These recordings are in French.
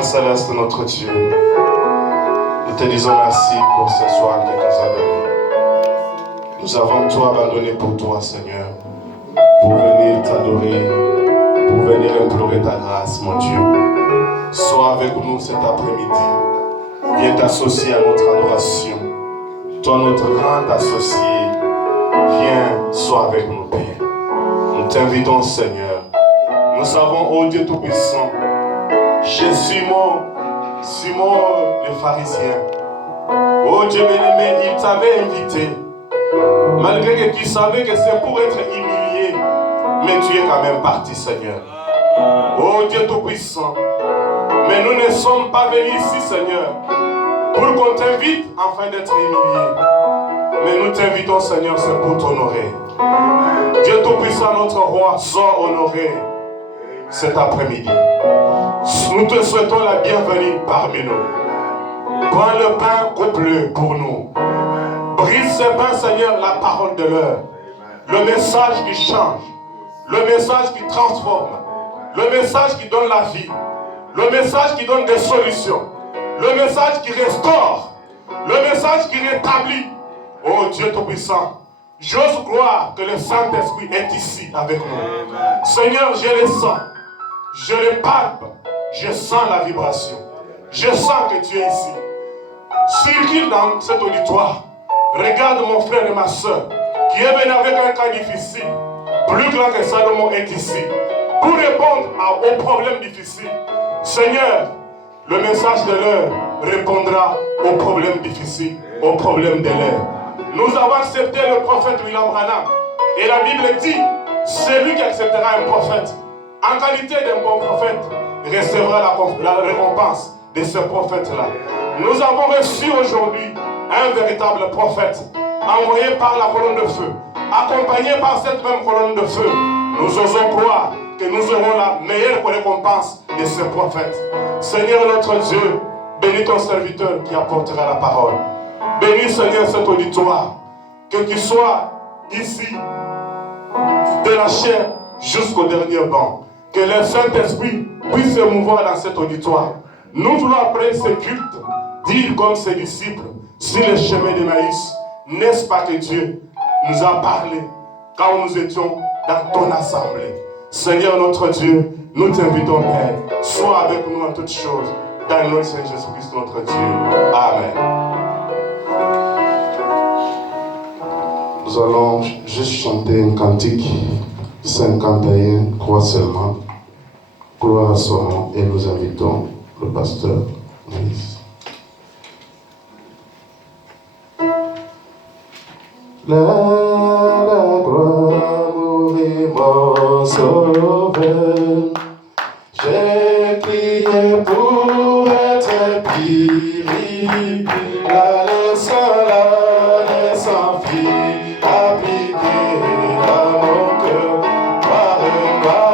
Père Céleste, notre Dieu, nous te disons merci pour ce soir que tu nous as donné. Nous avons tout abandonné pour toi, Seigneur, pour venir t'adorer, pour venir implorer ta grâce, mon Dieu. Sois avec nous cet après-midi. Viens t'associer à notre adoration. Toi, notre grand associé, viens, sois avec nous, Père. Nous t'invitons, Seigneur. Nous savons, ô Dieu Tout-Puissant, Simon le pharisien, oh Dieu bien-aimé, il t'avait invité, malgré que tu savais que c'est pour être humilié, mais tu es quand même parti, Seigneur. Oh Dieu Tout-Puissant, mais nous ne sommes pas venus ici, Seigneur, pour qu'on t'invite afin d'être humilié. Mais nous t'invitons, Seigneur, c'est pour t'honorer. Dieu Tout-Puissant, notre roi, sois honoré cet après-midi. Nous te souhaitons la bienvenue parmi nous. Prends le pain, coupe-le pour nous. Brise ce pain, Seigneur, la parole de l'heure. Le message qui change. Le message qui transforme. Le message qui donne la vie. Le message qui donne des solutions. Le message qui restaure. Le message qui rétablit. Oh Dieu Tout-Puissant, j'ose croire que le Saint-Esprit est ici avec nous. Seigneur, je le sens. Je le palpe. Je sens la vibration. Je sens que tu es ici. Circule dans cet auditoire. Regarde mon frère et ma soeur qui est venu avec un cas difficile. Plus grand que Salomon est ici. Pour répondre aux problèmes difficiles. Seigneur, le message de l'heure répondra aux problèmes difficiles, aux problèmes de l'heure. Nous avons accepté le prophète William Branham. Et la Bible dit, celui qui acceptera un prophète, en qualité d'un bon prophète, recevra la récompense de ce prophète-là. Nous avons reçu aujourd'hui un véritable prophète, envoyé par la colonne de feu, accompagné par cette même colonne de feu. Nous osons croire que nous aurons la meilleure récompense de ce prophète. Seigneur notre Dieu, bénis ton serviteur qui apportera la parole. Bénis, Seigneur, cet auditoire, que tu sois ici, de la chair jusqu'au dernier banc. Que le Saint-Esprit puisse se mouvoir dans cet auditoire. Nous voulons, après ce culte, dire comme ses disciples, sur le chemin d'Emmaüs, n'est-ce pas que Dieu nous a parlé quand nous étions dans ton assemblée. Seigneur notre Dieu, nous t'invitons, Père, sois avec nous en toutes choses, dans le nom de Seigneur Jésus-Christ notre Dieu. Amen. Nous allons juste chanter un cantique 51, croix seulement, gloire à son nom, et nous invitons le pasteur Moïse. La gloire mourit mon sauveur, j'ai crié pour être purifié, la leçon fille appliquée à mon cœur, par moi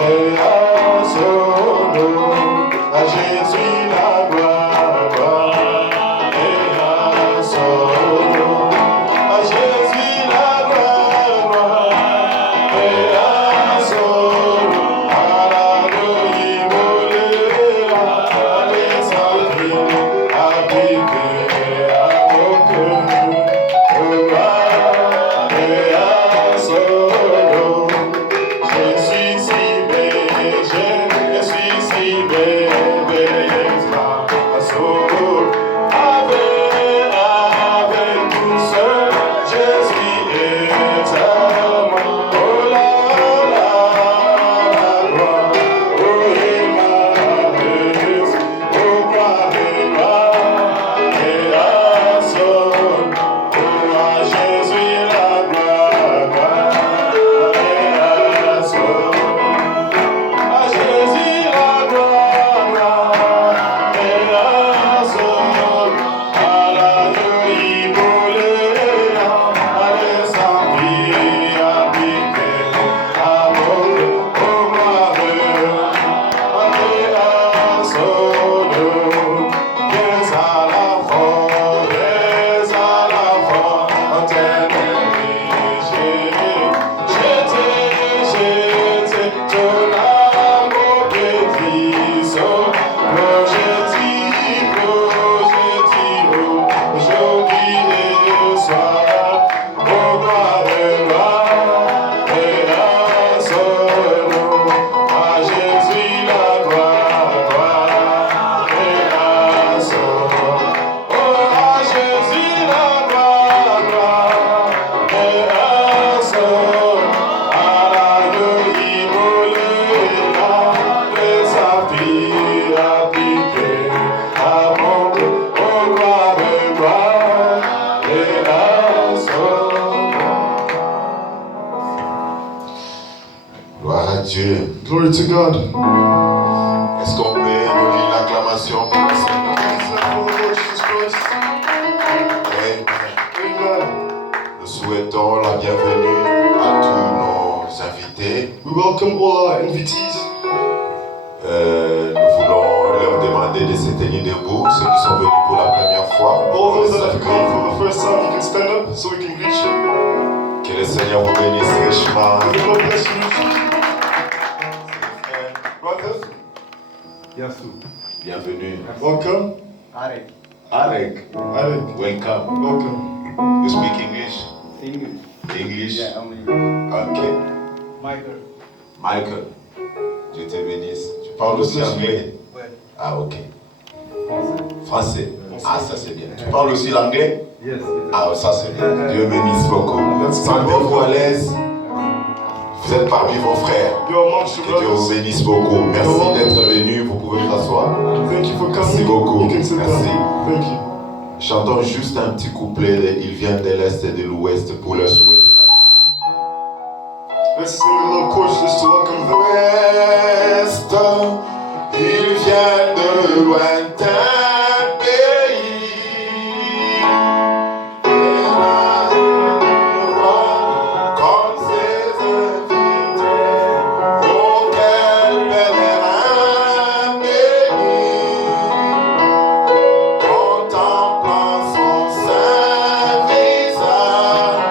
et à son nom, à Jésus la gloire et à son nom, à Jésus la gloire et à son nom, à la gloire immolée, à les fille appliquée à mon cœur. Dieu. Glory to God. Est-ce qu'on peut donner une acclamation pour le Seigneur? For the Lord Jesus Christ. Amen. Amen. Nous souhaitons la bienvenue à tous nos invités. We welcome all our invitees. Nous voulons leur demander de se tenir debout, ceux qui sont venus pour la première fois. All those that have come for the first time, you can stand up so we can greet you. Que le Seigneur vous bénisse richement. May the Lord bless you richly. Brothers, Yasu. Bienvenue. welcome. Arek. Alec, Alec, welcome. welcome. You speak English? English. English? Yeah, only. Ok. Michael. Michael, Dieu te bénisse. Tu parles aussi anglais? Ouais. Ah, ok. Français. Français? Ah, ça c'est bien. Tu parles aussi l'anglais? Yes. Ah, ça c'est bien. Dieu bénisse beaucoup. That's Sentez-vous à l'aise. Vous êtes parmi vos frères. You're amongst your Que Dieu vous brothers. bénisse beaucoup. Merci d'être venu. Vous pouvez vous asseoir. Thank you for Merci coming. beaucoup. You can sit Merci. down. Thank you. Chantons juste un petit couplet. Ils viennent de l'Est et de l'Ouest pour leur souhaiter la bienvenue. Let's sing a little chorus just to welcome them. Ouest, ils viennent de lointains pays. Et la roi, comme ses invités, auquel pèlerin béni, contemplant son saint visage.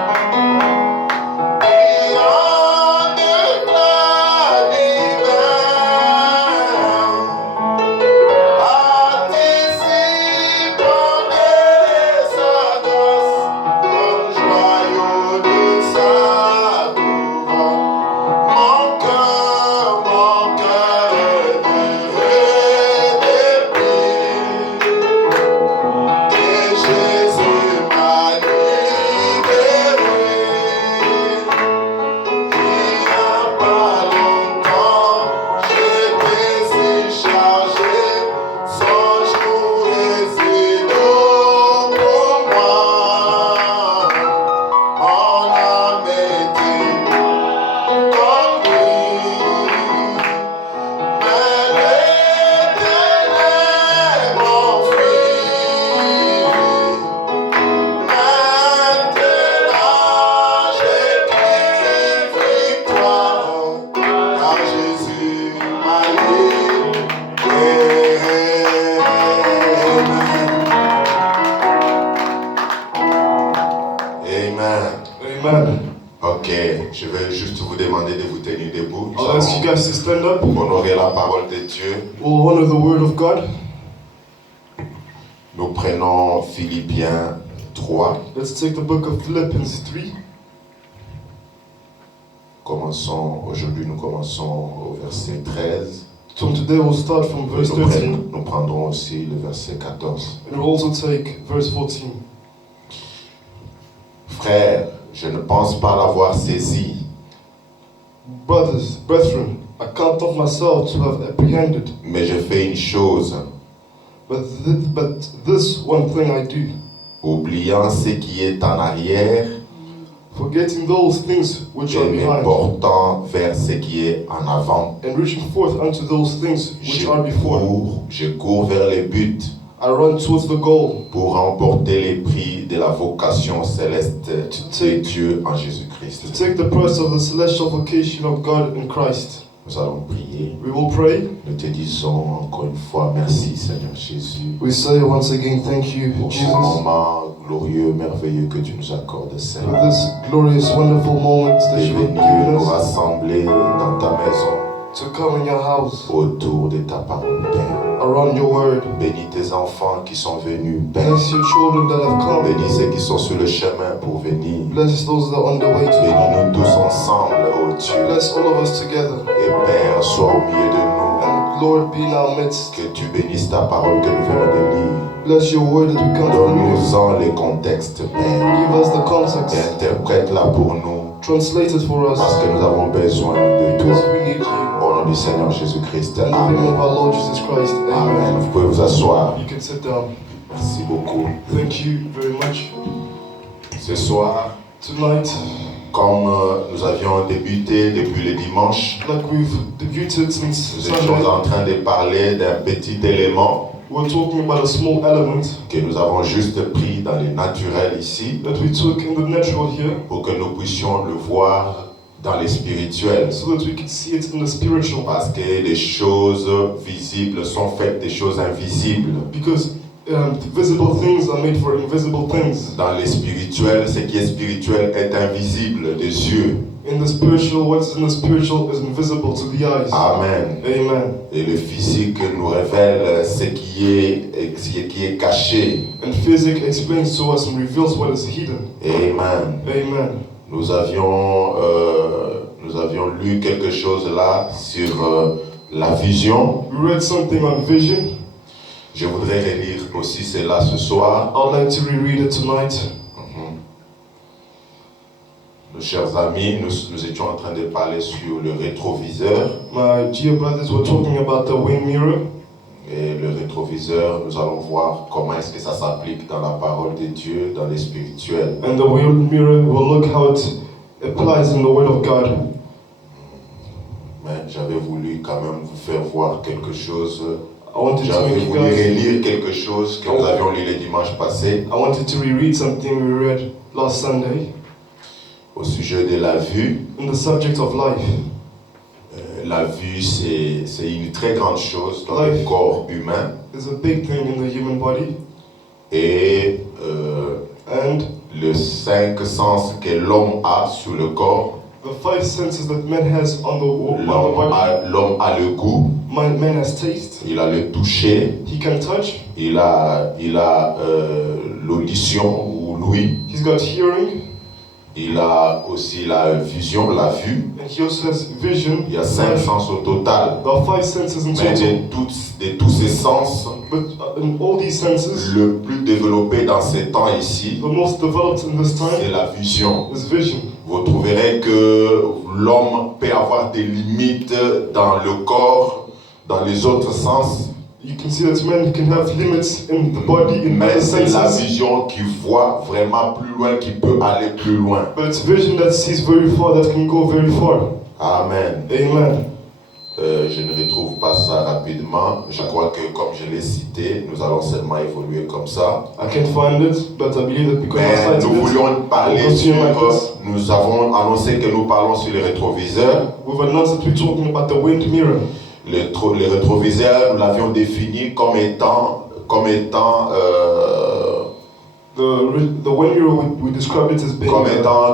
Amen. Ok, je vais juste vous demander de vous tenir debout. Nous I'll ask you allons guys to stand up. honorer la parole de Dieu. We'll honor the word of God. Nous prenons Philippiens 3. Let's take the book of Philippians 3. Aujourd'hui nous commençons au verset 13. So today we'll start from verse 13. Nous prendrons aussi le verset 14. And we'll also take verse 14. Frères, je ne pense pas l'avoir saisi, Brothers, brethren, I can't of myself to have apprehended, mais je fais une chose, but this one thing I do, oubliant ce qui est en arrière forgetting those things which are et me behind, portant vers ce qui est en avant. and reaching forth unto those things which are before. Je cours vers le but I run towards the goal pour remporter les prix de la vocation céleste de Dieu en to Jésus-Christ. take the prize of the celestial vocation of God in Christ. Nous allons prier. We will pray. Nous te disons encore une fois merci Seigneur Jésus We say once again, thank you, pour ce Jesus, moment glorieux, merveilleux que tu nous accordes for Seigneur. this glorious, wonderful moment that De you have venir given nous us rassembler dans ta maison to come in your house, autour de ta parole Père. around your word. Bénis tes enfants qui sont venus Père. Bless your children that have come. Bénis ceux qui sont sur le chemin pour venir. Bless those that are on the way to come. Bénis-nous tous ensemble, ô Dieu. Bless all of us together. Et Père, sois au milieu de nous. And Lord, be in our midst. Que tu bénisses ta parole que nous venons de lire. Bless your word that we come to read. Donne-nous-en les contextes, Père. Give us the context. Et interprète-la pour nous. Translate it for us. Parce que nous avons besoin de Because toi. we need you. Au nom du Seigneur Jésus-Christ. In the name Amen. of our Lord Jesus Christ. Amen. Amen. Vous pouvez vous asseoir. You can sit down. Merci beaucoup. Thank you very much. Ce soir, Tonight, Comme nous avions débuté depuis le dimanche, Like we've debuted since nous étions Sunday, en train de parler d'un petit élément we're talking about a small element que nous avons juste pris dans le naturel ici that we took in the natural here pour que nous puissions le voir dans le spirituel. so that we could see it in the spiritual. Parce que les choses visibles sont faites des choses invisibles. Because visible things are made for invisible things. Dans le spirituel, ce qui est spirituel est invisible des yeux. In the spiritual, what's in the spiritual is invisible to the eyes. Amen. Amen. Et le physique nous révèle ce qui est caché. And physics explains to us and reveals what is hidden. Amen. Amen. Nous avions lu quelque chose là sur la vision. We read something on vision. Je voudrais relire aussi cela ce soir. I'd like to reread it tonight. Nos chers amis, nous étions en train de parler sur le rétroviseur. My dear brothers were talking about the wind mirror. Et le rétroviseur, nous allons voir comment est-ce que ça s'applique dans la parole de Dieu, dans les spirituels. And the wind mirror will look how it applies in the Word of God. Mais j'avais voulu quand même vous faire voir quelque chose. I wanted to J'avais make you voulu guys. relire quelque chose que nous avions lu le dimanche passé I wanted to reread something we read last Sunday au sujet de la vue. in the subject of life. La vue, c'est une très grande chose dans le Life. corps humain. It's a big thing in the human body. Et And les 5 sens que l'homme a sur le corps, the 5 senses that man has on the body. l'homme a le goût, Man has taste. il a le toucher, He can touch. il a l'audition ou l'ouïe, He's got hearing. il a aussi la vision, la vue. And he also has vision. Il y a 5 sens au total. There are 5 senses in Mais total. de tous ces sens, But in all these senses, le plus développé dans ces temps ici, the most developed in this c'est time la vision. is vision. Vous trouverez que l'homme peut avoir des limites dans le corps, dans les autres sens, You can see that man can have limits in the body, in mais other c'est la senses. vision qui voit vraiment plus loin, qui peut aller plus loin. But it's vision that sees very far, that can go very far. Amen. Amen. Je ne retrouve pas ça rapidement. Je crois que, comme je l'ai cité, nous allons seulement évoluer comme ça. I can't find it, but I believe that because I Mais cited nous it, voulions parler I'll continue sur... like this. Nous avons annoncé que nous parlons sur les rétroviseurs. We've announced that we're talking about the wind mirror. Les rétroviseurs, nous l'avions défini comme étant The wind mirror, we described it as being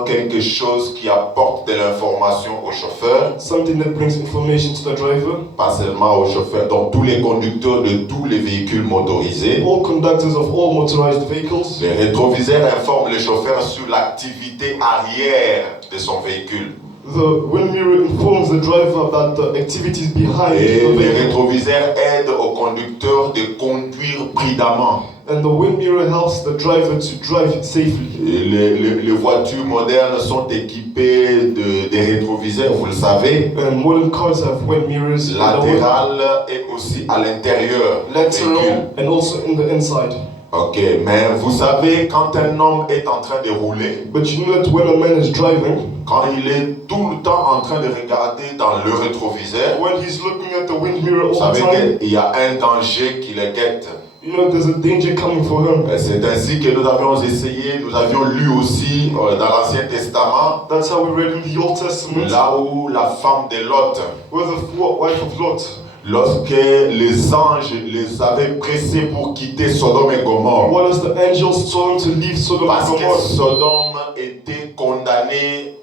quelque chose qui apporte de l'information au chauffeur, something that brings information to the driver. pas seulement au chauffeur, donc tous les conducteurs de tous les véhicules motorisés. All conductors of all motorized vehicles. Les rétroviseurs informent le chauffeur sur l'activité arrière de son véhicule. The wind mirror informs the driver about the activities behind Et the les vehicle. rétroviseurs aident au conducteur de conduire prudemment. And the wind mirror helps the driver to drive safely. Et les voitures modernes sont équipées de rétroviseurs, vous le savez, And modern cars have wind mirrors latéral et aussi à l'intérieur du véhicule. lateral and also in the inside. Ok, mais vous savez, quand un homme est en train de rouler, But you know that when a man is driving, quand il est tout le temps en train de regarder dans le rétroviseur, when he's looking at the wind mirror vous all the savez time, qu'il y a un danger qui le guette. you know there's a danger coming for him. C'est ainsi que nous avions essayé, nous avions lu aussi dans l'Ancien Testament, That's how we read in the Old Testament, là où la femme de Lot, where the wife of Lot, lorsque les anges les avaient pressés pour quitter Sodome et Gomorrhe, what as the angels told him to leave Sodom and parce que Gomorrah, Sodome était condamné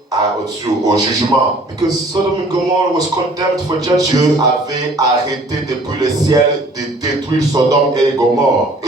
au jugement. because Sodom and Gomorrah was condemned for judgment. Dieu avait arrêté depuis le ciel de détruire Sodome et Gomorrhe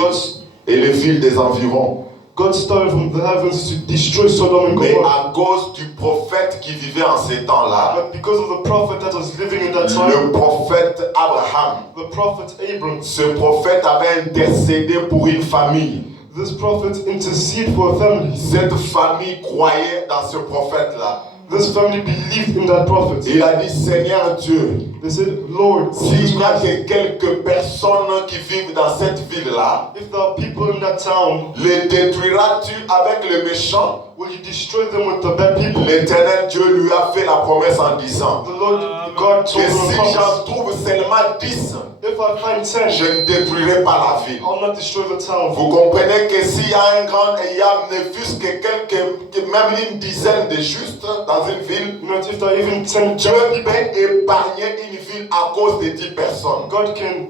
et les villes des environs. God started from the heavens to destroy Sodom and Mais Gomorrah. à cause du prophète qui vivait en ces temps-là, But because of the prophet that was living in that time, le prophète Abraham, the prophet Abram, ce prophète avait intercédé pour une famille. this prophet interceded for a family. Cette famille croyait dans ce prophète-là. This family believed in that prophet. Il a dit, Seigneur Dieu, They said, Lord, s'il y a que quelques personnes qui vivent dans cette ville-là, if there are people in that town, les détruiras-tu avec le méchant will you destroy them with the bad people? L'Éternel Dieu lui a fait la promesse en disant The Lord God que told him si a promise. j'en trouve seulement 10, If I find 10, je ne détruirai pas la ville. I'll not destroy the town. Vous comprenez que s'il y a un grand, il y a ne fût-ce que même une dizaine de justes dans une ville, You know, if there are even 10 Dieu people, peut épargner une ville à cause de 10 personnes. God can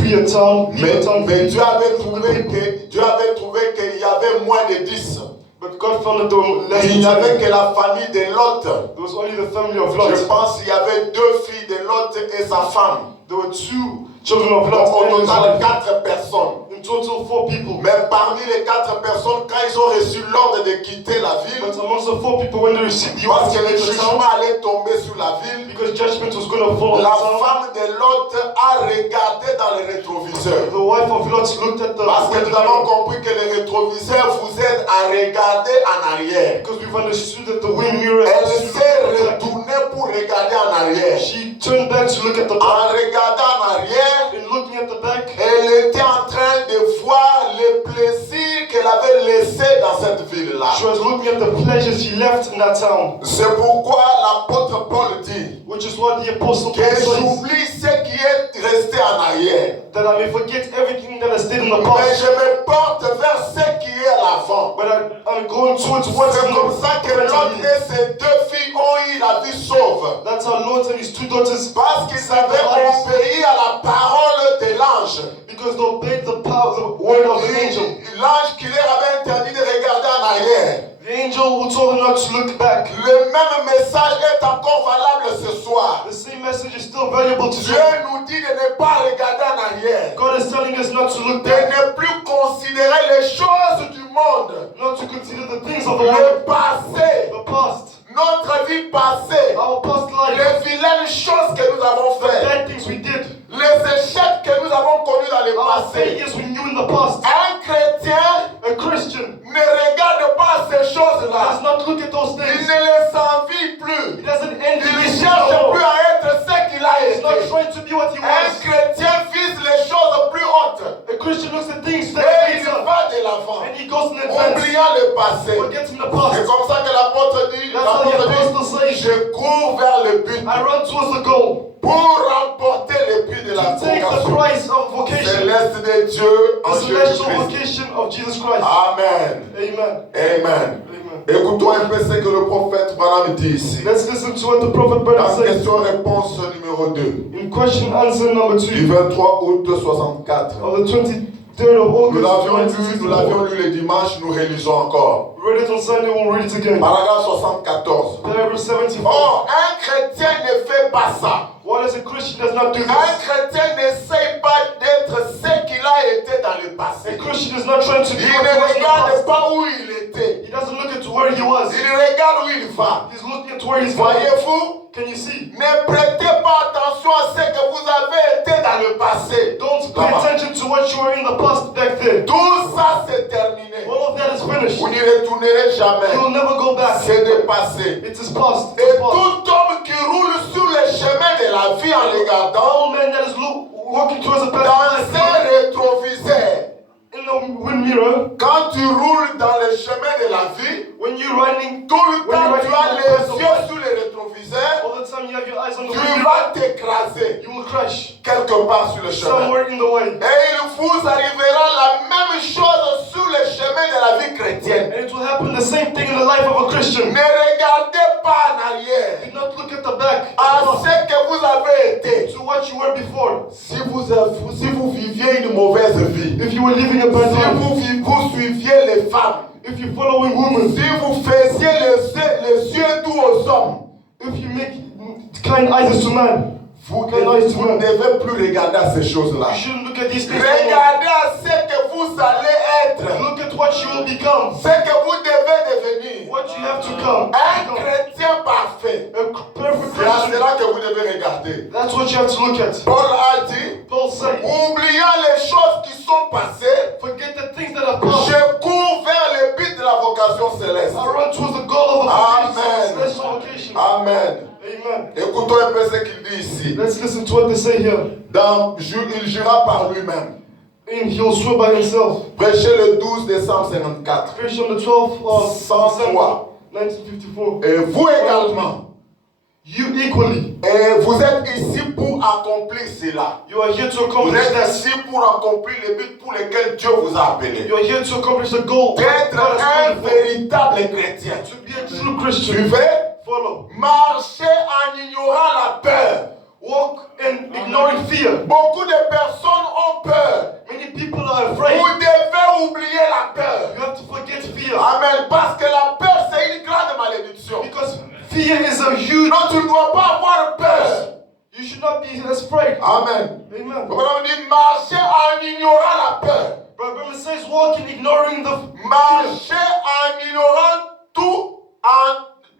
free a town, leave a town Mais free. Dieu avait trouvé qu'il y avait moins de 10. But God found that there were less Il than n'y avait 10. que la famille de Lot. There was only the family of Je Lot. pense qu'il y avait 2 filles de Lot et sa femme. There were 2 children of Donc Lot au and his total wife. 4 personnes. In total 4 people. Mais parmi les 4 personnes, quand ils ont reçu l'ordre de quitter la ville, But amongst the 4 people, when they received the order parce to que le leave the town, jugement allait tomber sur la ville, because judgment was going to fall on the la town, femme de Lot a regardé dans le rétroviseur. the wife of Lot looked at the Parce que nous window avons compris que le rétroviseur vous aide à regarder en arrière. because we've understood that the wind mirror Elle helps you s'est look back. retournée pour regarder en arrière. She turned back to look at the back. En regardant en arrière, And looking at the back, elle était en train de voir le plaisir qu'elle avait laissé dans cette ville-là. she was looking at the pleasures he left in that town. C'est pourquoi l'apôtre Paul dit Which is what the apostle que Paul says, j'oublie ce qui est resté en arrière. that I may forget everything that I did in the Mais past, je me porte vers ce qui est à l'avant. but I'm going towards what's C'est in comme ça que Lot et ses 2 filles ont eu la vie sauve. That's how Lot and his 2 daughters, Parce qu'ils avaient obéi à la parole de l'ange. because they obeyed the power, the word of the angel. L'ange qui leur avait interdit de regarder en arrière. The angel who told them not to look back. Le même message est encore valable ce soir. The same message is still valuable Dieu today. nous dit de ne pas regarder en arrière. God is telling us not to look De back, ne plus considérer les choses du monde. not to consider the things of the world, Le passé, the past, notre vie passée, our past life, les vilaines choses que nous avons the faites, bad things we did, les échecs que nous avons connus dans le our passé. failures we knew in the past. Un chrétien A Christian ne regarde pas ces does choses-là. not look at those Il things. ne les envie plus. He doesn't Il envy ne these things cherche no plus more. à être ce qu'il a He's not été. trying to be what he Un was. chrétien vise les choses plus hautes A Christian looks at things that et are il greater, va de l'avant, and he goes in advance, oubliant le passé. forgetting the C'est past. comme ça que l'apôtre dit, That's how the apostle says, je cours vers le but I run towards the goal pour remporter le but de la to take the vocation prize of vocation, céleste de Dieu en the celestial Jésus-Christ. vocation of Jesus Christ. Amen. Amen. Amen. Amen. Écoutons un peu ce que le prophète Branham dit ici. Let's listen to what the prophet Bernard Dans says question-réponse numéro 2, in question answer number du 2 23 août 64. of the 23rd of Nous August l'avions 1964. lu le dimanche, nous réalisons encore. We read it on Sunday, we'll read it again. Paragraphe 74. Paragraph 74. Or, un chrétien ne fait pas ça. What is a Christian does not do Un this? chrétien n'essaye pas d'être ce qu'il a été dans le A passé. Christian is not trying to Il be what he ne was in the regarde past. pas où il était. He doesn't look at where he was. Il regarde où il va. He's looking at where he's going. Voyez-vous? Can you see? Ne prêtez pas attention à ce que vous avez été dans le passé. Don't pay Là-bas. attention to what you were in the past back there. Tout ça c'est terminé. All of that is finished. Vous n'y retournerez jamais. You will never go back. C'est dépassé. It is past. It Et is past. tout homme qui roule sur les chemins de la vie en regardant All man that is walking towards the dans path un rétroviseur, in the wind mirror, quand tu roules dans les chemins de la vie, when you're running, tout le temps tu as les yeux sur le rétroviseur, all the time you have your eyes on the tu wind mirror, vas t'écraser you will crash quelque part sur le chemin. somewhere in the way. Et il vous arrivera la même chose sur les chemins de la vie chrétienne. And it will happen the same thing in the life of a Christian. Ne regardez pas en arrière Do not look at the back à ce que vous avez été. to what you were before. Si vous viviez une mauvaise vie, If you were living a bad si life, vous suiviez les femmes, if you're following women, si vous faisiez les yeux doux aux hommes, if you make kind eyes to man, vous ne devez plus regarder à ces choses-là. you shouldn't look at these things anymore. Regardez à ce que vous allez être, Look at what you will become, ce que vous devez devenir. what you have to come. Un chrétien parfait. A perfect C'est à Christian. cela que vous devez regarder. That's what you have to look at. Paul a dit, Paul said, oubliant les choses qui sont passées, forget the things that are past. je cours vers le but de la vocation céleste. I run towards the goal of a Amen. celestial vocation. Amen. Amen. Écoutons un peu ce qu'il dit ici. Let's listen to what they say here. Il jura par lui-même. and he'll swear by himself. Prêché le 12 décembre 54. Preached on the 12th of Sans December, foi. 1954. Et vous également. You equally. Et vous êtes ici pour accomplir cela. You are here to Vous accomplish êtes that. ici pour accomplir les buts pour lesquels Dieu vous a appelé. You are here to accomplish the goal. D'être God has un called you for. véritable chrétien. To be a true Christian. Suivez. Follow. Marchez en ignorant la peur. Walk in ignoring fear. Beaucoup de personnes ont peur. Many people are afraid. Vous devez oublier la peur. You have to forget fear. Amen. Parce que la peur, c'est une grande malédiction. Because fear is a huge. Non, tu ne dois pas avoir peur. You should not be afraid. Amen. Amen. Comme on dit, marchez en ignorant la peur. Brother Branham says, walk in ignoring the fear. Marchez en ignorant tout,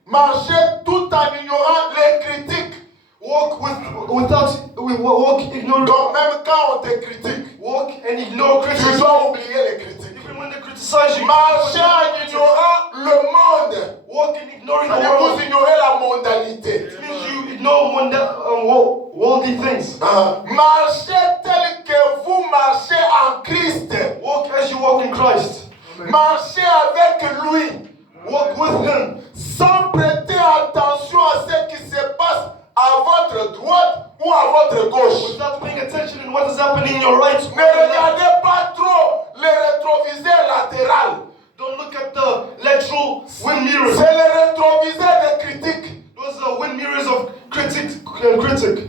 marchez tout en ignorant les critiques. Walk walk ignoring. Donc même quand on te critique, Walk and ignore tu criticism. dois oublier les critiques. Even when they criticize you. Marchez en ignorant le monde. Walk in ignoring the C'est-à-dire world. vous ignorez la mondialité. It means you ignore worldly things. Marchez tel que vous marchez en Christ. Walk as you walk in Christ. Marchez avec lui. Walk with Him. Sans prêter attention à ce qui se passe à votre droite ou à votre gauche. Without paying attention in what is happening in your right. Ne regardez pas trop les rétroviseurs latéraux. Don't look at the lateral wind mirrors. C'est les rétroviseurs des critiques. Those are wind mirrors of critic.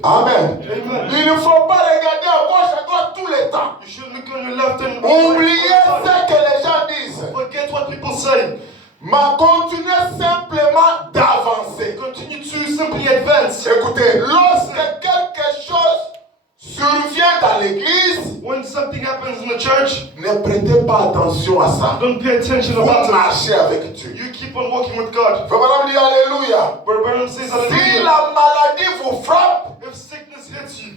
Amen. Amen. Il ne faut pas regarder à gauche, à droite tout le temps. You should look on your left and Oubliez right. ce que les gens disent. Forget what people say. Mais continuez simplement d'avancer. Continue to simply advance. Écoutez, lorsque quelque chose survient dans l'église, When something happens in the church, ne prêtez pas attention à ça. don't pay attention Vous about it. marchez avec Dieu. You keep on walking with God. Frère Branham dit Alléluia. Brother Branham says, Si hallelujah. la maladie vous frappe, If sickness hits you,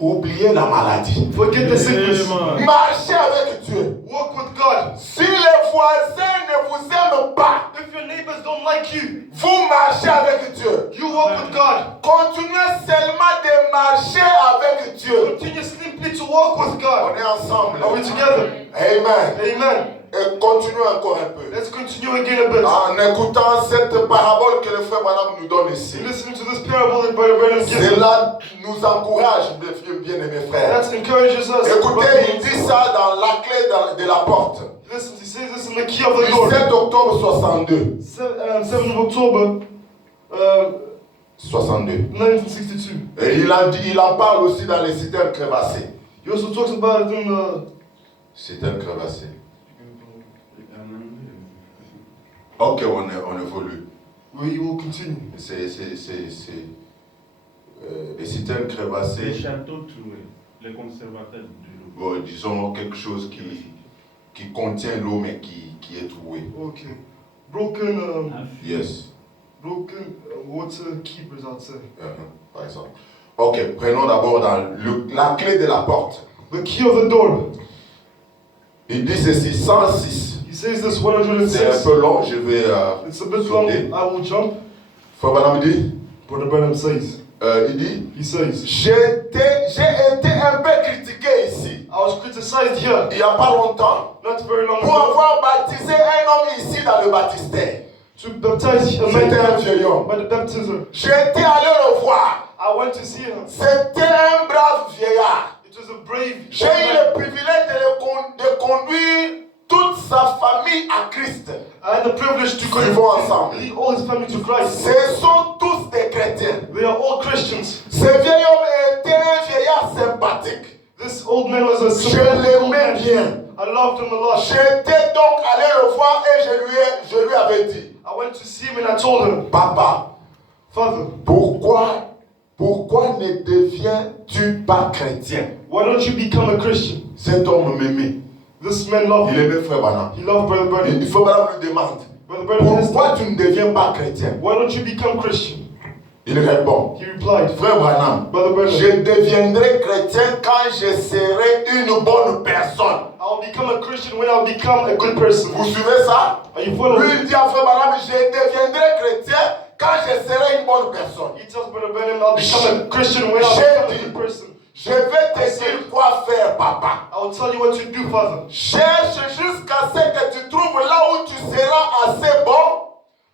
oubliez la maladie. forget the sickness. Marchez avec Dieu. Walk with God. Si les voisins ne vous aiment pas, If your neighbors don't like you, vous marchez avec Dieu. you walk with God. Continuez seulement de marcher avec Dieu. Continue simply to walk with On God. est ensemble. Are we together? Amen. Amen. Et continuez encore un peu. Let's continue again a bit. En écoutant cette parabole que le frère Branham nous donne ici. Listen to this parable that Brother Branham gives us. Cela nous encourage, mes bien-aimés frères. That encourages us. Écoutez, il dit ça dans la clé de la porte. Listen, he says this in the key of the Du door. 7 octobre 62. 7th of October, 62. 1962. Et il en parle aussi dans les citernes crevassées. He also talks about it in the. Citernes crevassées. Ok, on évolue. Where you will continue. Les citernes Les crevassées, châteaux troués, les conservateurs de l'eau. bon, disons quelque chose qui contient l'eau mais qui est troué. Okay. Broken Yes. water keepers, I'd say. Par exemple. Ok, prenons d'abord dans la clé de la porte. The key of the door. Il dit ceci, 106. He says this C'est un 106. peu long, je vais It's a bit long. sauter. I will jump. Frère Branham dit, Brother Branham says. il dit, He says. j'ai été un peu critiqué ici, I was criticized here il n'y a pas longtemps, not very long pour ago avoir baptisé un homme ici dans le baptistère. to baptize a C'était un man vieil homme. by the baptism. J'étais allé le voir. I went to see him. C'était un brave vieillard. It was a brave J'ai eu le privilège de conduire toute sa famille à Christ. I had the privilege to Ils vont ensemble. lead all his family to Christ. Ce sont tous des chrétiens. They are all Christians. Ce vieil homme était un vieillard sympathique. This old man was a Je sympathetic old l'aimais man. bien. I loved him a lot. J'étais donc allé le voir et je lui avais dit, I went to see him and I told him, Papa, Father, pourquoi ne deviens-tu pas chrétien? why don't you become a Christian? Cet homme m'aimait. This man loved Il me. aimait Frère Branham. He loved Brother Branham. Il faut Branham lui demande, Brother Branham asked pourquoi him, tu ne deviens pas chrétien? why don't you become Christian? Il répond, He replied, Frère Branham, Brother Branham, je deviendrai chrétien quand je serai une bonne personne. I'll become a Christian when I'll become a good person. Vous suivez ça? Are you following? Lui, il dit à Frère Branham, je deviendrai chrétien quand je serai une bonne personne. He tells Brother Branham, I'll become a Christian when I'll become a good person. Je vais te dire quoi faire, papa. I will tell you what to do, Father. Cherche jusqu'à ce que tu trouves là où tu seras assez bon.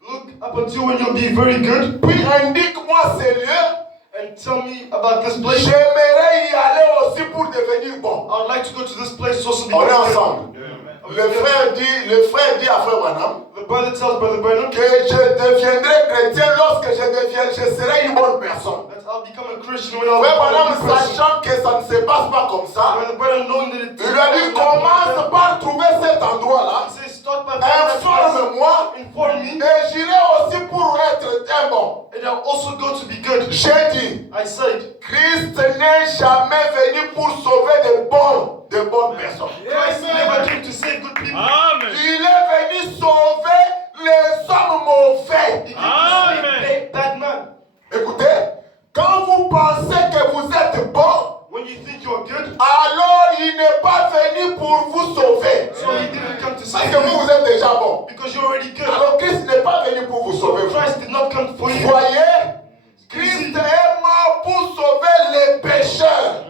Look up until when you'll be very good Puis indique-moi ces lieux. and tell me about this place. J'aimerais y aller aussi pour devenir bon. I would like to go to this place also On est because ensemble. Le frère dit à frère Branham the brother tells Brother Branham que je deviendrai chrétien lorsque je serai une bonne personne. that I'll become a Christian when I'll Frère become a Branham, good person. sachant que ça ne se passe pas comme ça, Brother Branham knowing that it il lui a dit commence par trouver cet endroit-là, He says start by finding that place, informe-moi inform me, et j'irai aussi pour être un bon. and I'll also go to be good. J'ai dit, I said, Christ n'est jamais venu pour sauver de bonnes personnes. Christ never came to save good people. Amen. Il est venu sauver les hommes mauvais. He came to save bad man. Écoutez, quand vous pensez que vous êtes bon, When you think you're good, alors il n'est pas venu pour vous sauver. so he didn't come to Parce save que vous, you vous êtes déjà bon. because you're already good. Alors Christ n'est pas venu pour vous sauver. Christ did not come for you. Voyez, Christ est mort pour sauver les pécheurs.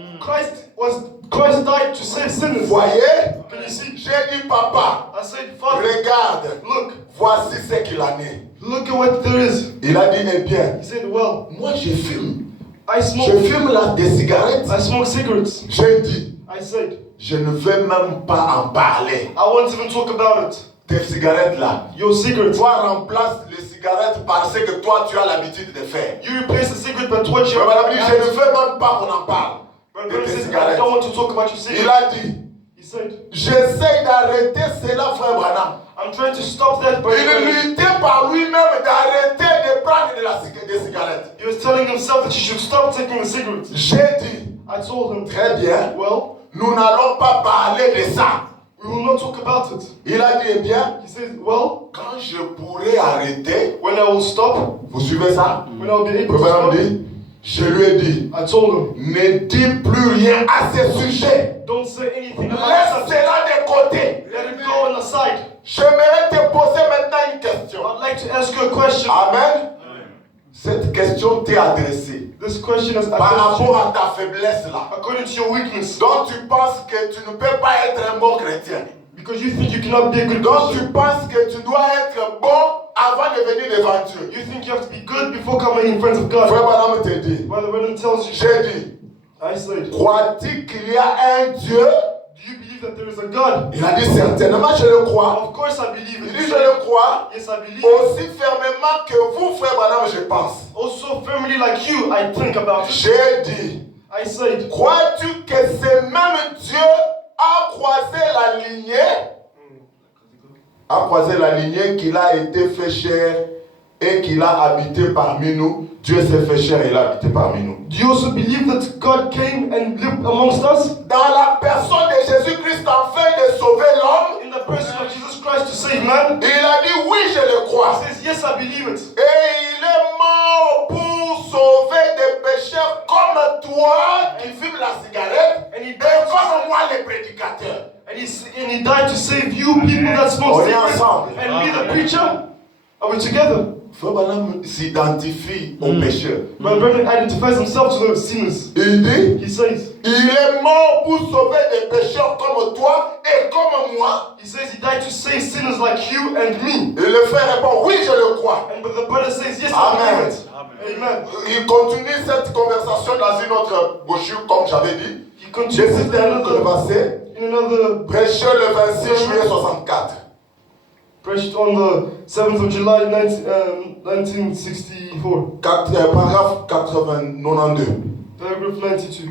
Christ died to save sinners. Voyez, Can you see? j'ai dit papa, I said, Father, regarde, look, voici ce qu'il en est. look at what there is. Il a dit, eh bien, He said, well, moi je fume. I Je smoke. fume là des cigarettes. I smoke cigarettes. J'ai dit, I said, je ne vais même pas en parler. I won't even talk about it. Tes cigarettes là. Your cigarettes. Toi remplace les cigarettes par ce que toi tu as l'habitude de faire. You replace the cigarette by what you Mais madame dit, je ne veux même pas qu'on en parle. Brother de tes says, I cigarettes. don't want to talk about your Il cigarettes. a dit, He said, j'essaie d'arrêter cela, frère Branham. I'm trying to stop that, but Il luttait par lui-même d'arrêter de prendre des cigarettes. he was telling himself that he should stop taking the cigarettes. J'ai dit, I told him, très bien, well, nous n'allons pas parler de ça. we will not talk about it. Il a dit, eh bien, He said, well, quand je pourrai arrêter, when I will stop, vous suivez ça? when I will be able Le to Branham stop, dit, je lui ai dit, I told him, ne dis plus rien à ce sujet. don't say anything about Laisse it. cela de côté. Let it go on the side. J'aimerais te poser maintenant une question. I'd like to ask you a question. Amen. Cette question t'est adressée This question is par rapport à ta faiblesse là. according to your weakness. Donc tu penses que tu ne peux pas être un bon chrétien. Because you think you cannot be a good Donc tu Christian. penses que tu dois être bon avant de venir devant Dieu. You think you have to be good before coming in front of God. Frère Branham te dit, Brother Branham tells you, j'ai dit, I said, do crois-tu qu'il y a un Dieu? you believe that there is a God? Il a dit certainement, je le crois. Of course I believe Il it. dit, je le crois Yes, I believe. aussi fermement que vous, frère Branham, je pense. Also firmly like you, I think about it. J'ai dit, I said, crois-tu que ce même Dieu a croisé la lignée? A croisé la lignée qu'il a été fait chair et qu'il a habité parmi nous. Dieu s'est fait chair et il a habité parmi nous. do you also believe that God came and lived amongst us? Dans la personne de Jésus-Christ, afin de sauver l'homme, In the person of Jesus Christ to save man? il a dit oui, je le crois. He says, yes, I believe it. Et il est mort pour sauver des pécheurs comme toi qui fument la cigarette And he et died to comme moi les prédicateurs. And he died to save you people that smoke On est cigarettes. ensemble. And me, the preacher, are we together? Frère Branham s'identifie aux pécheurs. My brother identifies himself to the sinners. Il dit, He says, il est mort pour sauver des pécheurs comme toi et comme moi. he says he died to save sinners like you and me. Et le frère répond, oui, je le crois. And but the brother says, yes, Amen. I believe it. Amen. Il continue cette conversation dans une autre brochure, comme j'avais dit. He Je continues cite un autre verset. in another Prêché le 26 juillet 64. preached on the 7th of July 1964. Paragraphe 92. Paragraph 92.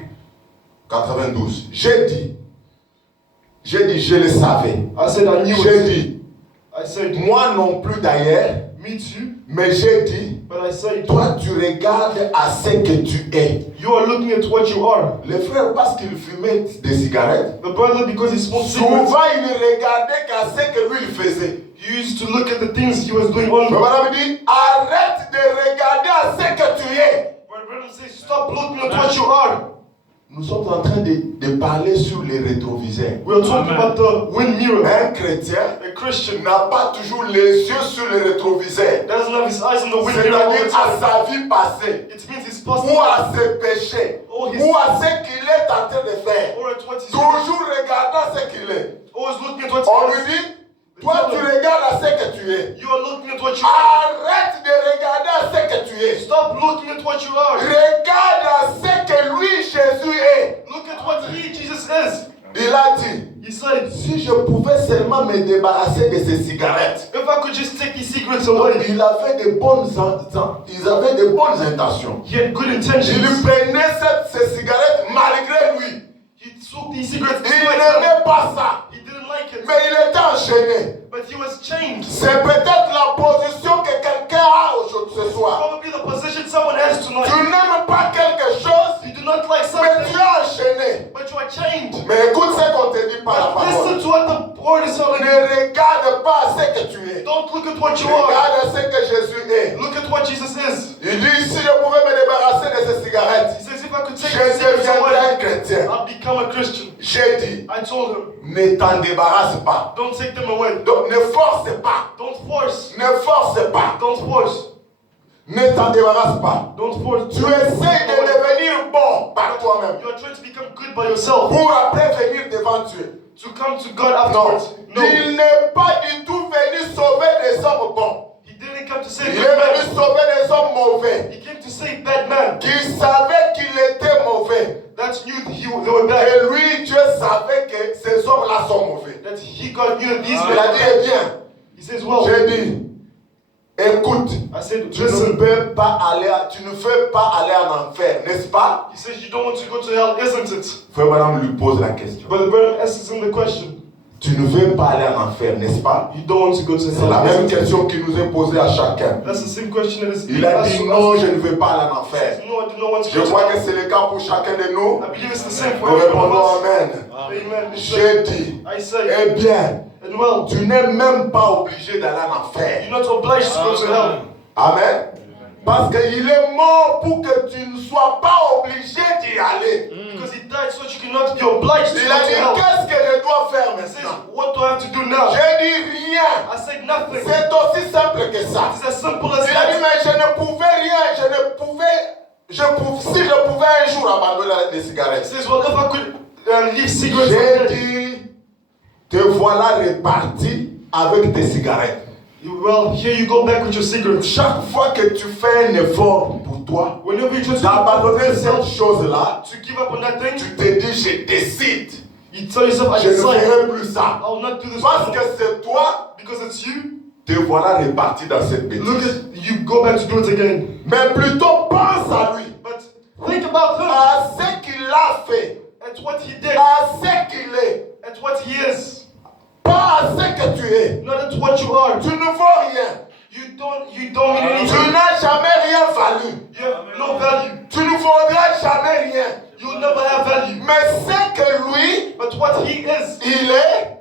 92. J'ai dit, je le savais. I said I knew J'ai it. dit, I said, moi non plus d'ailleurs, me too. mais j'ai dit, But I said, toi tu regardes à ce que tu es. you are looking at what you are. Le frère, parce qu'il fumait des cigarettes, The brother, because he smoked cigarettes, souvent il ne regardait qu'à ce que lui il faisait. he used to look at the things he was doing on. Mais madame dit, arrête de regarder à ce que tu es. My brother says, stop looking at what you are. Nous sommes en train de parler sur les rétroviseurs. We are talking about the wind mirror. Un chrétien A Christian n'a pas toujours les yeux sur les rétroviseurs. doesn't have his eyes on the wind mirror all the C'est-à-dire à time. sa vie passée, It means his past ou à life, ses péchés, or his ou à ce qu'il est en train de faire. or at what he's doing. Toujours regardant ce qu'il est. Always looking at what On he lui is. dit, toi tu regardes à ce que tu es. You are looking at what you are. Arrête de regarder à ce que tu es. Stop looking at what you are. Regarde à ce que lui, Jésus, est. Look at what he, Jesus, is. Il a dit, He said, si je pouvais seulement me débarrasser de ces cigarettes. if I could just take these cigarettes away. Ils avaient de bonnes intentions. He had good Il intentions. prenait ces cigarettes malgré lui. He took these cigarettes Il despite him. n'aimait pas ça. He didn't like it. Mais il était enchaîné. But he was chained. C'est peut-être la position que quelqu'un a aujourd'hui ce soir. Probably the position someone has Tu tonight. n'aimes pas quelque chose, You do not like mais something, tu es enchaîné. but you are chained. Mais écoute ce qu'on te dit par la But parole. listen to what the word is telling you. Ne regarde pas à ce que tu es. Don't look at what you are. Regarde à ce que Jésus est. Look at what Jesus is. Il dit, si je pouvais me débarrasser de ces cigarettes, He says, if I could take je these cigarettes deviendrais un away, chrétien. I'll become a Christian. J'ai dit, I told him, ne t'en débarrasse pas. don't take them away. Donc ne force pas. Don't force. Ne force pas. Don't force. Ne t'en débarrasse pas. Don't force. Tu essaies de devenir bon par toi-même. You are trying to become good by yourself. Pour après venir devant Dieu. To come to God Non. afterwards. No. Il n'est pas du tout venu sauver des hommes bons. He didn't come to Il save est good venu men. sauver des hommes mauvais. He came to save bad men. Qui savaient qu'il était mauvais. That knew they were bad. Et lui, Dieu savait que ces hommes-là sont mauvais. That God knew that these Il a dit, men. eh bien, He says, well, j'ai dit, écoute, I said, tu ne listen. veux pas aller en enfer, n'est-ce pas? He says, you don't want to go to hell, isn't it? Frère Madame lui pose la question. But the brother asks him the question. Tu ne veux pas aller en enfer, n'est-ce pas? You don't want to go to C'est la hell, même isn't it? question qui nous est posée à chacun. That's the same question that is Il a asked dit to non, us. je ne veux pas aller en enfer. No, I do not want to Je go to crois que hell. c'est le cas pour chacun de nous. I believe it's the same for Nous every one répondons of us. Amen. Amen. He J'ai said, dit, I say, eh bien, and well, tu n'es même pas obligé d'aller en enfer. you're not obliged to go to hell. Amen. Parce qu'il est mort pour que tu ne sois pas obligé d'y aller. Because he died so that you cannot be obliged to Il go a to dit, hell. qu'est-ce que je dois faire He says, maintenant? what do I have to do now? J'ai dit rien. I said nothing. C'est aussi simple que ça. It's as simple as Il a dit, that. mais je ne pouvais rien, si je pouvais un jour abandonner les He cigarettes. says, well, if I could leave cigarettes J'ai one day, dit, te voilà reparti avec tes cigarettes. well, here you go back with your cigarettes. Chaque fois que tu fais un effort pour toi, Whenever you try to d'abandonner cette chose-là, to give up on that thing, tu te dis, je décide, you tell yourself, I je ne decide, ferai plus ça. I will not do this Parce que anymore. c'est toi, Because it's you. te voilà reparti dans cette Look bêtise. at you, go back to do it again. Mais plutôt pense à lui, But think about him, à ce qu'il a fait, at what he did, à ce qu'il est, at what he is, pas à ce que tu es. not at what you are. Tu ne vaux rien. You don't mean Tu anything. n'as jamais rien valu. You have no value. Tu ne vaudras jamais rien. You will never have value. Mais ce que lui, But what he is, il est,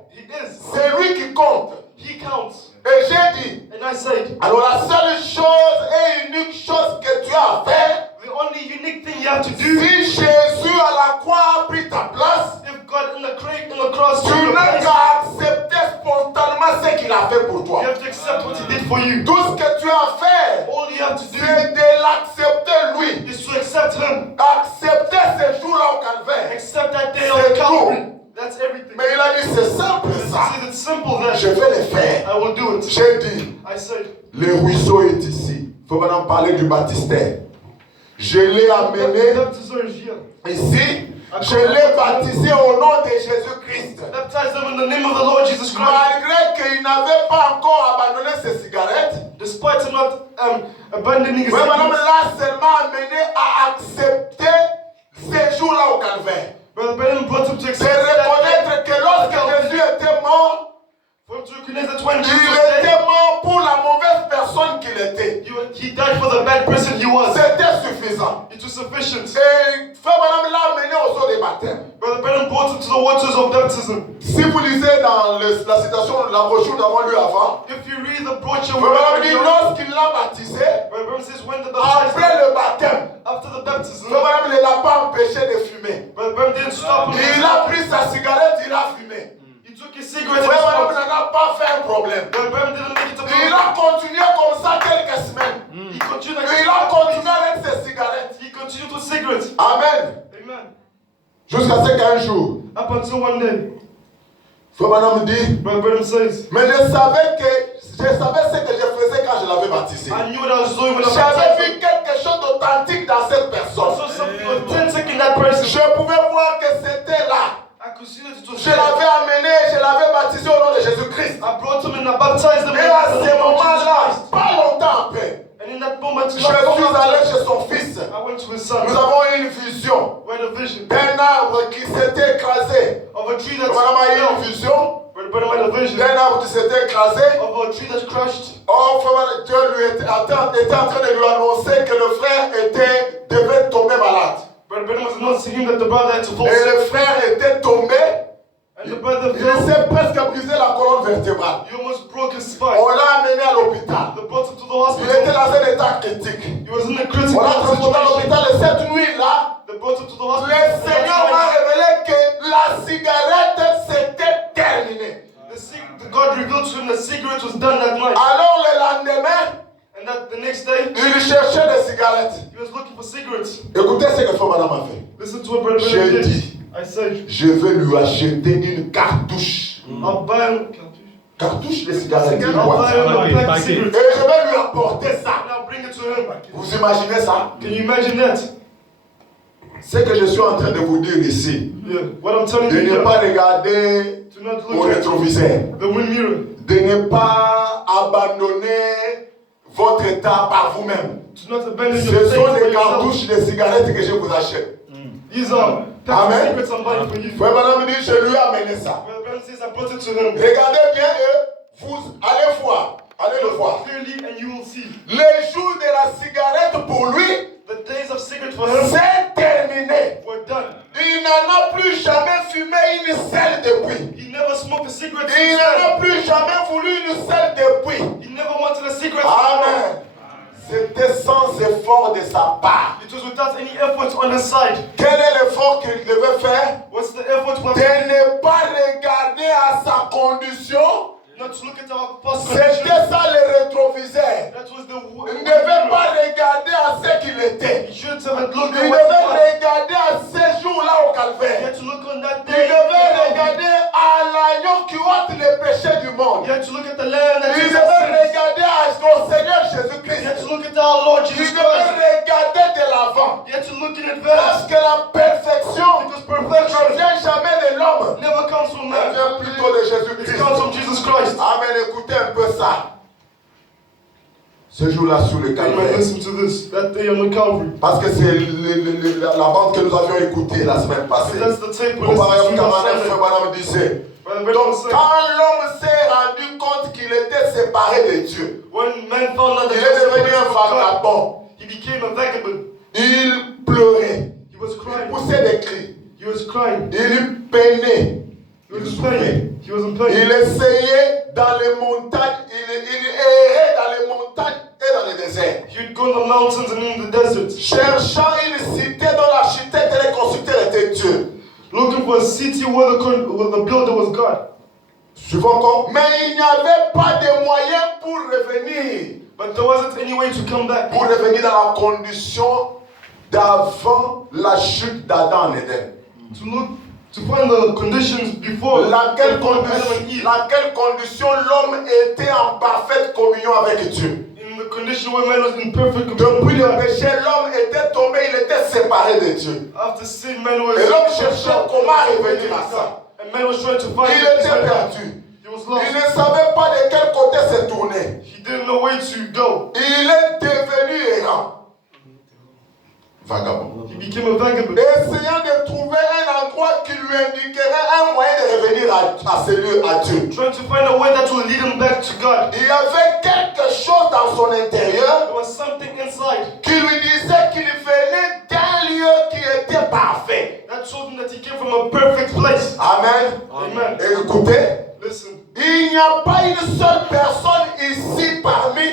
c'est lui qui compte. he counts. Et j'ai dit, And I said, alors la seule chose et unique chose que tu as à faire, the only unique thing you have to do, si Jésus à la croix a pris ta place, if God in the cross tu took your n'as place, qu'à accepter spontanément ce qu'il a fait pour toi. you have to accept what he did for you. Tout ce que tu as à faire, All you have to do c'est de l'accepter lui. is to accept him. Accepter ce jour-là au calvaire. Accept that day on C'est Calvary. That's everything. Mais il a dit, c'est simple ça. He said, it's simple then. Je vais le faire. I will do it. J'ai dit, I said, le ruisseau est ici. Il faut maintenant parler du baptistère. Je l'ai amené baptism is here. ici. Je l'ai baptisé au nom de Jésus-Christ. Baptize them in the name of the Lord Jesus Christ. Malgré qu'il n'avait pas encore abandonné ses cigarettes, Despite him not abandoning his mais madame cigarettes, l'a seulement amené à accepter ces jours-là au calvaire. Brother Brennan brought him to C'est accept that reconnaître que lorsque Jésus était mort, for him to recognize that when il Jesus was était dead, mort pour la mauvaise personne qu'il était. he died for the bad person he was. C'était suffisant. It was sufficient. Et Frère Madame l'a amené aux eaux des baptêmes. Brother Brennan brought him to the waters of baptism. Si vous lisez dans la citation de la brochure d'avant lui avant, If you read the brochure, Frère Madame dit lorsqu'il l'a baptisé, Brother Brennan says when the après baptism, le baptême, after the baptism, Frère Madame ne l'a pas empêché de fumer. Brother But didn't stop him. Il a pris sa cigarette, il a fumé. He took his cigarette and Frère Branham smoked. n'a pas fait un problème. But Branham didn't make it a Il a problem. continué comme ça quelques semaines. He continued Il a continué avec ses cigarettes. He continued with cigarettes. Amen. Amen. Jusqu'à ce qu'un jour, Up until one day, Frère Branham dit, Brother Branham says, mais je savais ce que je faisais quand je l'avais baptisé. I knew what I was doing when I J'avais baptized vu quelque chose d'authentique dans cette I personne. saw something authentic in that person. Je pouvais voir que c'était là. I could see that it was Je l'avais amené, je l'avais baptisé au nom de Jésus-Christ. I brought him and I baptized him. Et à in the ce name of moment-là, Jesus Christ. pas longtemps après, And in that moment, je suis allé chez son fils. I went to his son. Nous avons eu une vision We had a vision d'un arbre qui s'était écrasé. of a tree that's Madame a eu une vision Brother Branham had a vision d'un arbre qui s'était écrasé. of a tree that's crushed. Oh, frère, Dieu était en train de lui annoncer que le frère devait tomber malade. Brother Branham was announcing to him that the brother had to fall Et sick. le frère était tombé. And the brother Il fell. s'est presque brisé la colonne vertébrale. He almost broke his spine. On l'a amené à l'hôpital. They brought him to the Il était hospital. dans un état critique. He was in a On critical l'a transporté à situation. l'hôpital et cette nuit-là, They brought him to the le hospital. Seigneur m'a révélé que la cigarette s'était terminée. God revealed to him that cigarette was done that night. Alors le lendemain, And that the next day, il cherchait des cigarettes. he was looking for cigarettes. Écoutez ce que Frère Madame a fait. Listen to what Brother J'ai Branham did. dit, I said, je vais lui acheter une cartouche. I'll buy him Cartouche de cigarettes. une I'll boîte. buy him a pack of Packet. Et cigarettes. je vais lui apporter ça. And I'll bring it to him. Vous imaginez ça? Can you imagine that? Ce que je suis en train de vous dire ici, Yeah. What I'm telling de you ne here, pas regarder do not au look at rétroviseur, the wind mirror. de ne pas abandonner votre état par vous-même. Do not abandon your Ce faith sont for des yourself. cartouches de cigarettes que je vous achète. These are pack of Amen. cigarettes I'm buying for you. Frère Madame dit, je lui ai amené ça. Brother Branham says, I brought it to him. Regardez bien vous allez voir, allez le voir. Clearly, and you will see. Les jours de la cigarette pour lui, The days of cigarettes for him c'est terminé. were done. Il n'en a plus jamais fumé une seule depuis. He never smoked a cigarette Il since n'en a then. plus jamais voulu une seule depuis. He never wanted a cigarette. Amen. C'était sans effort de sa part. It was without any effort on his side. Quel est l'effort qu'il devait faire? What's the effort? De ne pas regarder à sa condition. Not to look at our past C'était condition. ça le rétroviseur. That was the Il ne devait pas regarder à ce qu'il était. He should have looked Il at what he devait was. regarder à ces jours-là au He calvaire. had to look on that Il day. devait regarder à l'agneau qui ôte les péchés du monde. He had to look at the land that Il Jesus devait sent. regarder à son Seigneur He Jésus-Christ. had to look at our Lord Il Jesus devait Christ. regarder de l'avant. He had to look in Parce advance. que la perfection Because ne perfection vient jamais de l'homme. never comes from Elle man. vient plutôt de It Jésus-Christ. comes from Jesus Christ. Amen. Écoutez un peu ça. Ce jour-là sur le You might calvaire. listen to this. That day on the Calvary. Parce que c'est la bande que nous avions écoutée la semaine passée. That's the tape we Au paragraphe listened to on 49, Sunday. Frère Branham disait. Brother Branham Donc, said, quand l'homme s'est rendu compte qu'il était séparé de Dieu, when man found out that il he was est devenu separated un from God, vagabond. he became a vagabond. Il pleurait. He was Il crying. poussait des cris. He was crying. Il peinait. He was Il in souffrait. pain. He was in pain. Il essayait dans les montagnes. Il errait dans les montagnes et dans les déserts. He would go in the mountains and in the desert, Cherchant une cité dont l'architecte et le constructeur était Dieu. looking for a city where the builder was God. Suivons encore. Mais il n'y avait pas de moyens pour revenir. But there wasn't any way to come back. Pour revenir dans la condition d'avant la chute d'Adam en Éden. To find the conditions before Laquelle Adam and Eve. condition l'homme était en parfaite communion avec Dieu. In the condition where man was in perfect Depuis communion le with God. péché, l'homme était tombé, il était séparé de Dieu. After sin, man was Et l'homme cherchait comment revenir à ça. And man was trying to find Il his était way back. perdu. He was Il lost. ne savait pas de quel côté se tourner. He didn't know where to go. Il est devenu errant. Vagabond. He became a vagabond. Essayant de trouver un endroit qui lui indiquerait un moyen de revenir à ce lieu, à Dieu. Trying to find a way that will lead him back to God. Il y avait quelque chose dans son intérieur There was something inside qui lui disait qu'il venait d'un lieu qui était parfait. that told him that he came from a perfect place. Amen. Amen. Et écoutez, Listen, il n'y a pas une seule personne ici parmi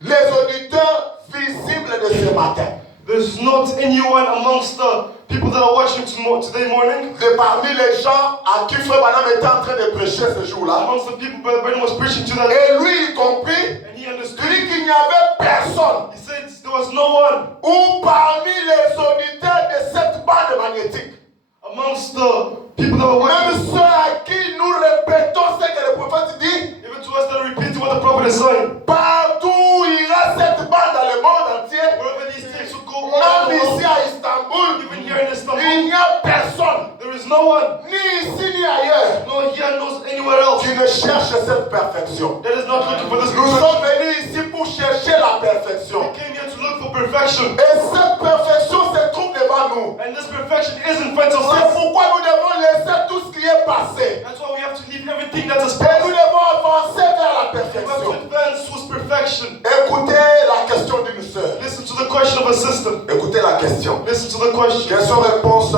les auditeurs visibles de ce matin there's not anyone amongst the people that are watching today morning, de parmi les gens à qui Frère Branham était en train de prêcher ce jour-là, amongst the people Brother Branham was preaching to that, et lui y compris, and he il understood. dit qu'il n'y avait personne He said there was no one ou parmi les auditeurs de cette bande magnétique, amongst the people that were même watching, ceux à qui nous répétons ce que le prophète dit, even to us that are repeating what the prophet is saying. partout où ira cette bande dans le monde entier, Wherever these tapes will go all même over the ici world, à Istanbul, even here in Istanbul, il n'y a personne, there is no one, ni ici ni ailleurs, no here, no anywhere else, qui ne cherche cette perfection. that is not looking for this Nous perfection. sommes venus ici pour chercher la perfection. We came here to look for perfection, Et cette perfection se trouve devant nous. and this perfection is in front of C'est us. pourquoi nous devons laisser tout ce qui est passé. That's why we have to leave everything that is Et past. nous devons avancer vers la We have to perfection. advance towards perfection. Écoutez la question d'une sœur. Listen to the question of a sister. Écoutez la question. Listen to the question. Question-réponse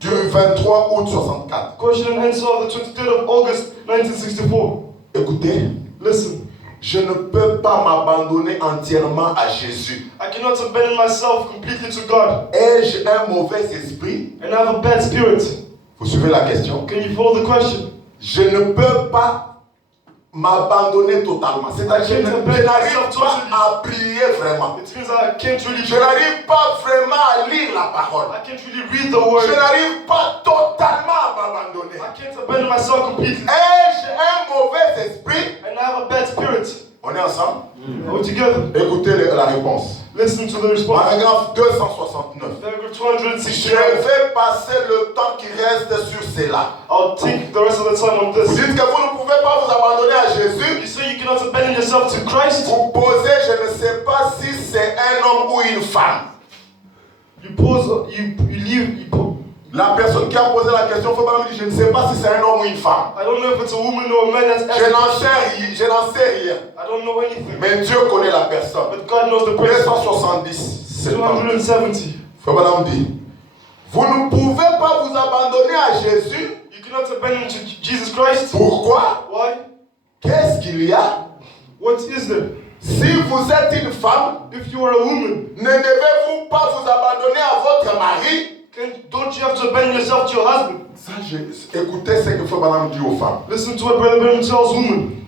du 23 août 64. Question and answer of the 23rd of August 1964. Écoutez, Listen. je ne peux pas m'abandonner entièrement à Jésus. I cannot abandon myself completely to God, Ai-je un mauvais esprit? and I have a bad spirit. Vous suivez la question? Can you follow the question? Je ne peux pas m'abandonner totalement. C'est-à-dire que je n'arrive pas à prier vraiment. It means I can't really Je n'arrive pas vraiment à lire la parole. I can't really read the word. Je n'arrive pas totalement à m'abandonner. I can't abandon myself completely. Ai-je un mauvais esprit? And I have a bad spirit. On est ensemble? Are we together? Écoutez la réponse. Listen to the response. Paragraphe 269. Paragraph Je 269. vais passer le temps qui reste sur cela. I'll take the rest of the time on Vous this. dites que vous ne pouvez pas vous abandonner à Jésus. You say you cannot abandon yourself to Christ. Vous posez, je ne sais pas si c'est un homme ou une femme. You pause, you leave, you pause. La personne qui a posé la question, faut pas me dire, je ne sais pas si c'est un homme ou une femme. I don't know if it's a woman or a man that's Je asking. n'en sais rien. I don't know anything. Mais Dieu connaît la personne. But God knows the person. 270. 270. Frère Branham dit, vous ne pouvez pas vous abandonner à Jésus. You cannot abandon to Jesus Christ. Pourquoi? Why? Qu'est-ce qu'il y a? What is there? Si vous êtes une femme, If you are a woman, ne devez-vous pas vous abandonner à votre mari? don't you have to abandon yourself to your husband? Ça, écoutez ce que Frère Branham dit aux femmes. Listen to what Brother Branham tells women.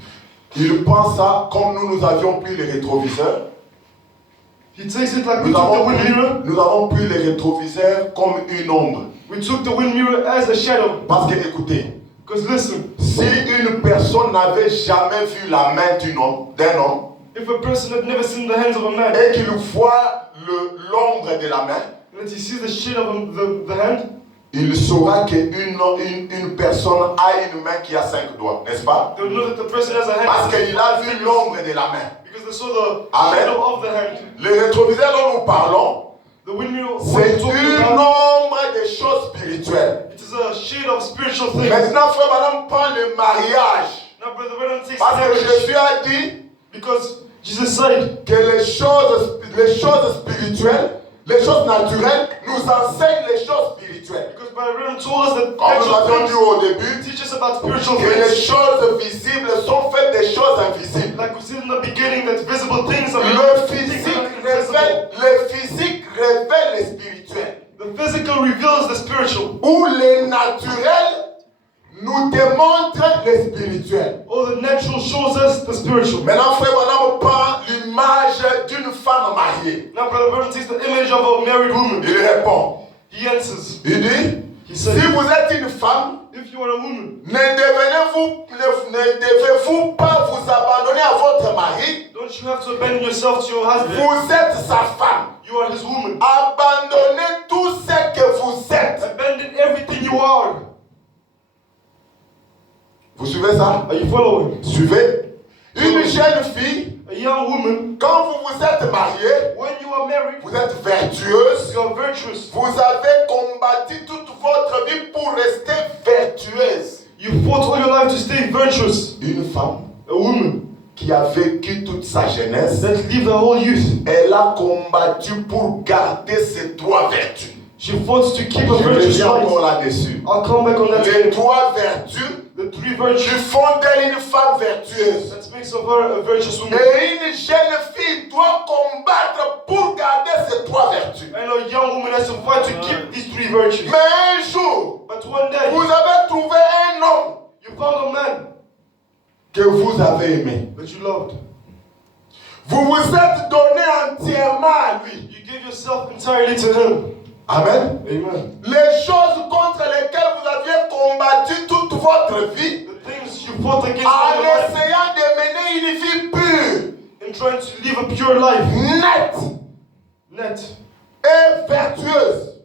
Il pense ça comme nous avions pris les rétroviseurs. He takes it like we took the wind mirror. Nous avons pris les rétroviseurs comme une ombre. We took the wind mirror as a shadow. Parce que écoutez, Because listen, si une personne n'avait jamais vu la main d'un homme, if a person had never seen the hands of a man, et qu'il voit l'ombre de la main, and he sees the shade of the hand, il saura qu'une personne a une main qui a 5 doigts, n'est-ce pas? they will know that the person has a hand. Parce qu'il a vu l'ombre de la main. Because they saw the Amen. shadow of the hand. Les rétroviseurs dont nous parlons, The wind mirror, what c'est we're talking une about, ombre des choses spirituelles. it is a shade of spiritual things. Maintenant, Frère Branham prend le mariage. Now, Brother Branham takes Parce que marriage Jésus a dit because Jesus said que les choses spirituelles, les choses naturelles, nous enseignent les choses spirituelles. because Brother Branham told us that Comme nous avions dit natural au début, things teach us about spiritual que les things. choses visibles sont faites des choses invisibles. Like we said in the beginning, that visible things are Le things physique are invisible. révèle les spirituels. The physical reveals the spiritual. Où les naturels nous démontrent les spirituels. All the natural shows us the spiritual. Maintenant, Frère Branham prend l'image d'une femme mariée. Now, Brother Branham takes the image of a married woman. Il répond. He answers. Il dit, He si said, vous êtes une femme, if you are a woman, ne devez-vous pas vous abandonner à votre mari? don't you have to abandon yourself to your husband? Vous êtes sa femme. You are his woman. Abandonnez tout ce que vous êtes. Abandon everything you are. Vous suivez ça? Are you following? Suivez. Une jeune fille, A young woman, quand vous vous êtes mariée, when you are married, vous êtes vertueuse. you are virtuous. Vous avez combattu toute votre vie pour rester vertueuse. You fought all your life to stay virtuous. Une femme A woman qui a vécu toute sa jeunesse, that lived her whole youth. elle a combattu pour garder ses trois vertus. She fought to keep a Je virtuous reviens encore life. là-dessus. I'll come back on that Les later. trois vertus The three qui virtues font d'elle une femme vertueuse. that makes of her a virtuous woman. Et une jeune fille doit combattre pour garder ces trois vertus. And a young woman has to fight to keep these 3 virtues. Mais un jour, But one day, vous avez trouvé un homme you found a man que vous avez aimé. that you loved. Vous vous êtes donné entièrement à lui. You give yourself entirely to him. Amen. Amen. Les choses contre lesquelles vous aviez combattu toute votre vie, The things you fought against en in your life, essayant de mener une vie pure, in trying to live a pure life, nette net, et vertueuse.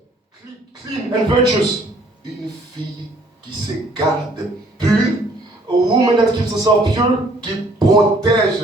clean and virtuous. Une fille qui se garde pure, A woman that keeps herself pure, qui protège